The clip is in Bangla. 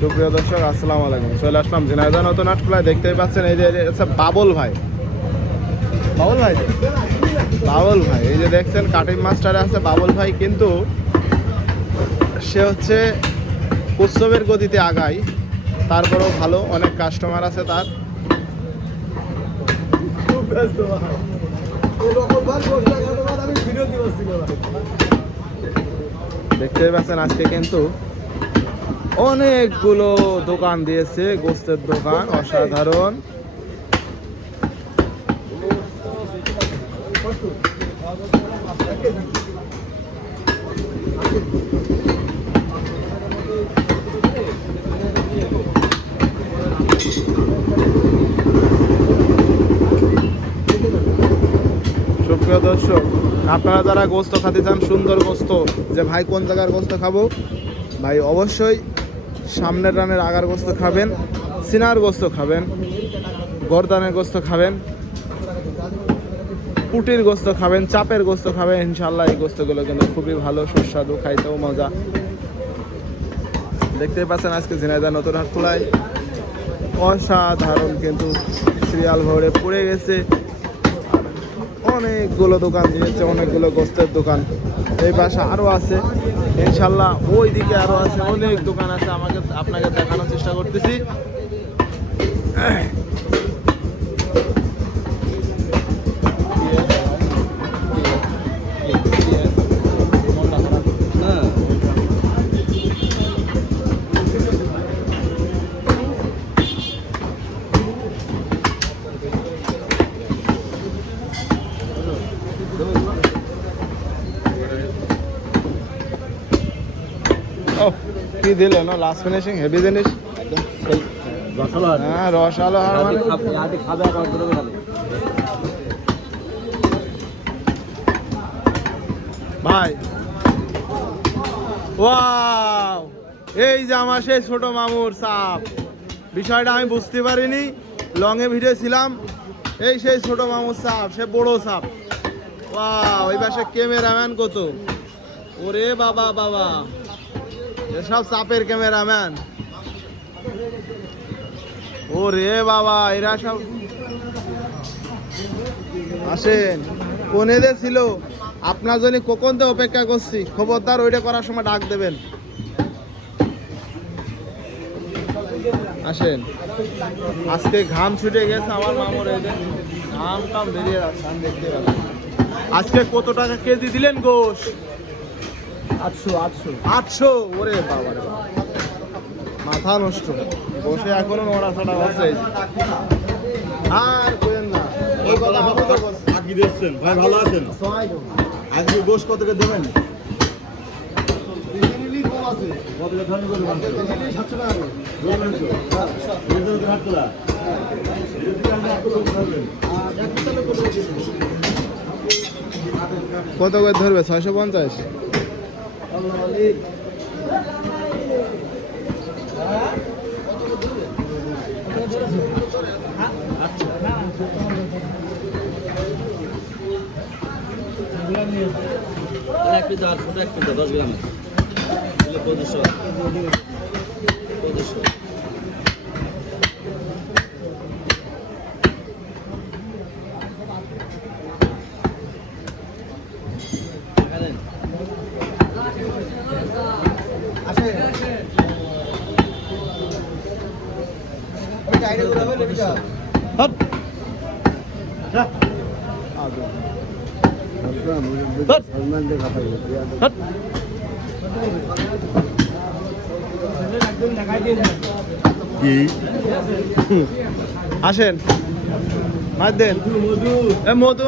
সুপ্রিয় দর্শক আসসালামু আলাইকুম। চলে আসলাম ঝিনাইদহ নতুন হাটখোলায়। দেখতেই পাচ্ছেন এই যে বাবুল ভাই, বাবুল ভাই এই যে দেখছেন কাটিং মাস্টারে আছে বাবুল ভাই, কিন্তু সে হচ্ছে উৎসবের গতিতে আগায়, তারপরেও ভালো অনেক কাস্টমার আছে তার। দেখতেই পাচ্ছেন আজকে কিন্তু অনেকগুলো দোকান দিয়েছে, গোস্তের দোকান অসাধারণ। সুপ্রিয় দর্শক, আপনারা যারা গোস্ত খেতে চান, সুন্দর গোস্ত, যে ভাই কোন জায়গার গোস্ত খাবো, ভাই অবশ্যই সামনের রানের আগার গোস্ত খাবেন, সিনার গোস্ত খাবেন, গরদানের গোস্ত খাবেন, পুটির গোস্ত খাবেন, চাপের গোস্ত খাবেন। ইনশাল্লাহ এই গোস্তগুলো কিন্তু খুবই ভালো, সুস্বাদু, খাইতেও মজা। দেখতেই পাচ্ছেন আজকে ঝিনাইদহ নতুন হাটখোলায় অসাধারণ কিন্তু সিরিয়াল ভরে পড়ে গেছে। অনেকগুলো দোকান দিয়েছে, অনেকগুলো গোস্তের দোকান। এই পাশে আরও আছে, ইনশাল্লাহ ওই দিকে আরও আছে, অনেক দোকান আছে। আপনাকে দেখানোর চেষ্টা করতেছি। কি দিল না লাস্ট ফিনিশিং, হেভি জিনিস, হ্যাঁ রসালো। ভাই ওয়াও, এই যে আমার সেই ছোট মামুর সাপ, বিষয়টা আমি বুঝতে পারিনি, লংয়ে ভিডিও ছিলাম। এই সেই ছোট মামুর সাপ, সে বড় সাপ। ওয়াও, ওই পাশে ক্যামেরাম্যান কত, ওরে বাবা বাবা, এসব সাপের ক্যামেরাম্যান, ওরে বাবা, এরা সব আসেন। কোন এদের ছিল আপনার জন্য কখন তো অপেক্ষা করছি, খবরদার ওইটা করার সময় ডাক দেবেন। আসেন, আজকে ঘাম ছুটে গেছে আমার মামুর, এই যে ঘাম টাম বেরিয়ে যাচ্ছে, আমি দেখতে পাচ্ছি। আজকে কত টাকা কেজি দিলেন গোশ? 800। ওরে বাবা রে বাবা, মাথা নষ্ট, বসে এখনো নড়াচড়া আছে। আর কইেন না, কি দিচ্ছেন ভাই, ভালো আছেন? আজকে গোশ কত করে দেবেন? কত করে ধরবে? 650। একটু 10 গ্রাম 2500। আসেন, মার দেন মধু।